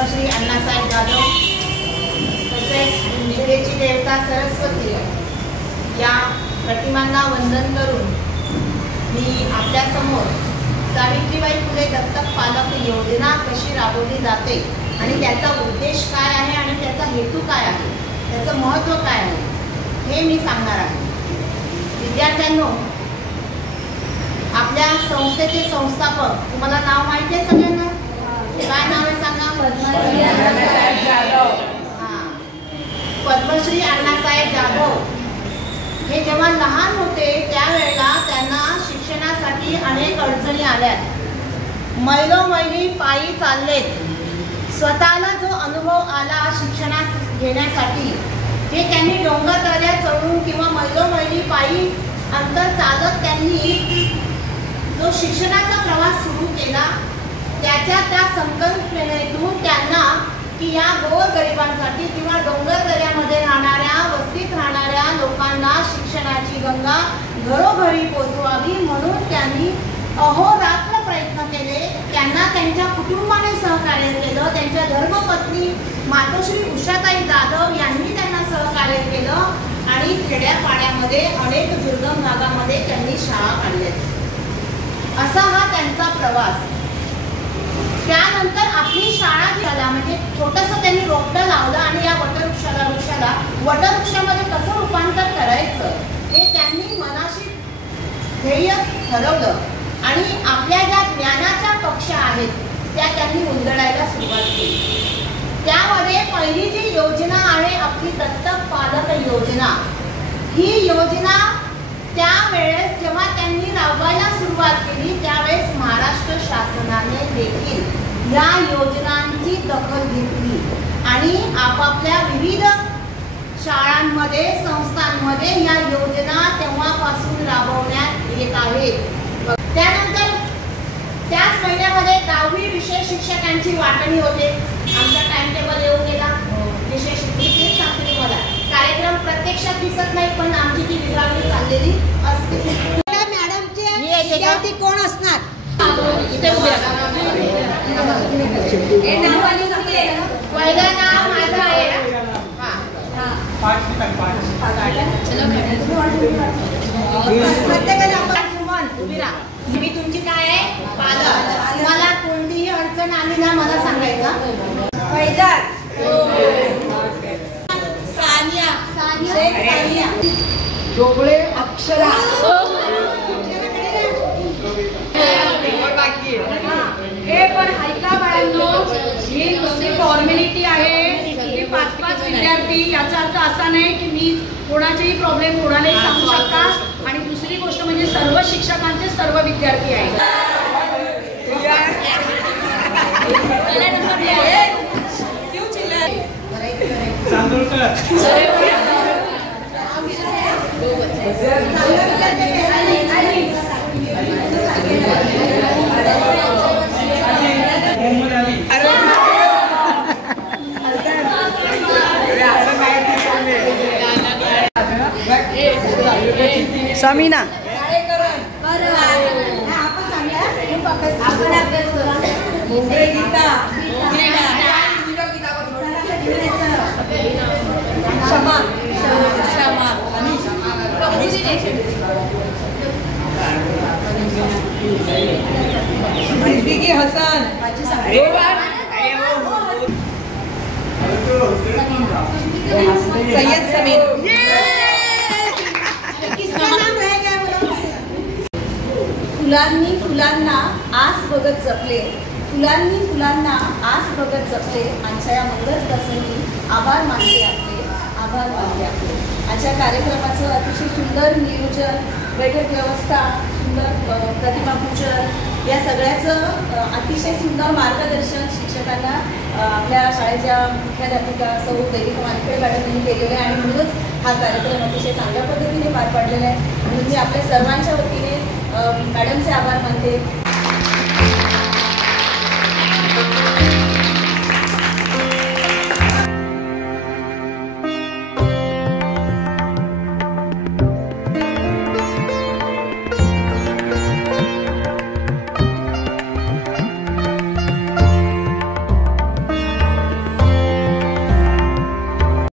पद्मश्री अण्णासाहेब जाधव तसेच विद्येची देवता सरस्वती या प्रतिमांना वंदन करून मी आपल्यासमोर सावित्रीबाई फुले दत्तक पालक योजना कशी राबवली जाते आणि त्याचा उद्देश काय आहे आणि त्याचा हेतू काय आहे, त्याचं महत्त्व काय आहे हे मी सांगणार आहे। विद्यार्थ्यांनो, आपल्या संस्थेचे संस्थापक तुम्हाला नाव माहिती आहे सगळ्यांना? काय नाव आहे सांगा? पद्मश्री अण्णासाहेब जाधव। पद्मश्री अण्णासाहेब जाधव हे जेव्हा लहान होते त्यावेळेला त्यांना शिक्षणासाठी अनेक अडचणी आल्या। मैलोमैली पायी चाललेत। स्वतःला जो अनुभव आला शिक्षणात घेण्यासाठी हे त्यांनी डोंगरदऱ्या चढून किंवा मैलोमैली पायी अंतर चालत त्यांनी जो शिक्षणाचा प्रवास सुरू केला त्या संकल्पनेतून त्यांना की या गोरगरिबांसाठी किंवा डोंगरदऱ्यामध्ये राहणाऱ्या वस्तीत राहणाऱ्या लोकांना शिक्षणाची गंगा घरोघरी पोचवावी म्हणून त्यांनी अहोरात्र प्रयत्न केले। त्यांना त्यांच्या कुटुंबाने सहकार्य केलं। त्यांच्या धर्मपत्नी मातोश्री उषाताई जाधव यांनी त्यांना सहकार्य केलं आणि खेड्यापाड्यामध्ये अनेक दुर्गम भागामध्ये त्यांनी शाळा काढल्या। असा हा त्यांचा प्रवास। त्यानंतर आपली शाळा झाला म्हणजे छोटंसं त्यांनी रोपटं लावलं आणि या वटवृक्षामध्ये कसं रूपांतर करायचं हे त्यांनी मनाशी ध्येय ठरवलं आणि आपल्या ज्या ज्ञानाच्या कक्षा आहेत त्या त्यांनी उलगडायला सुरुवात केली। त्यामध्ये पहिली जी योजना आहे आपली दत्तक पालक योजना। ही योजना त्यावेळेस जेव्हा त्यांनी राबवायला सुरुवात केली त्यावेळेस महाराष्ट्र शासनाने देखील या योजनांची दखल घेतली आणि आपापल्या विविध शाळांमध्ये संस्थांमध्ये या योजना तेव्हापासून राबवण्यात येत आहेत। त्यानंतर त्याच महिन्यामध्ये 10वी विषय शिक्षकांची वाटणी होते। आमचा टाइम टेबल येऊन गेला। विषय शिक्षक सांगते मला कार्यक्रम प्रत्यक्षात दिसत नाही पण आमची ती विभागणी चाललेली असते। मॅडमचे विद्यार्थी कोण असणार? इथे उभे राहा। हे नाव आली सांगते। पहिलं नाव माझं आहे। प्रत्येकाला आपण सुमन उभी राहा। मी तुमची काय आहे? पालक। तुम्हाला कोणतीही अडचण आली ना मला सांगायचं। फैजान, सानिया, सानिया, डोबळे, अक्षरा। हे पण ऐका बाळांनो, ही नुसती फॉर्मॅलिटी आहे की 5-5 विद्यार्थी, याचा अर्थ असा नाही की मी कोणाचेही प्रॉब्लेम कोणालाही सांगू शकता। आणि दुसरी गोष्ट म्हणजे सर्व शिक्षकांचे सर्व विद्यार्थी आहेत। समीना सिद्दीकी हसन सैयद समीर। फुलांनी फुलांना आस बघत जपले, फुलांनी फुलांना आस बघत जपले। आजच्या या मंगल प्रसंगी आभार मानले आपले, आभार मानले आपले। आजच्या कार्यक्रमाचं अतिशय सुंदर नियोजन, बैठक व्यवस्था, सुंदर प्रतिमापूजन या सगळ्याचं अतिशय सुंदर मार्गदर्शन शिक्षकांना आपल्या शाळेच्या मुख्याध्यापिका सौ देविका वानखेडे मॅडम यांनी केलेलं आहे आणि म्हणूनच हा कार्यक्रम अतिशय चांगल्या पद्धतीने पार पाडलेला आहे। म्हणून मी आपल्या सर्वांच्या वतीने मॅडमचे आभार मानते।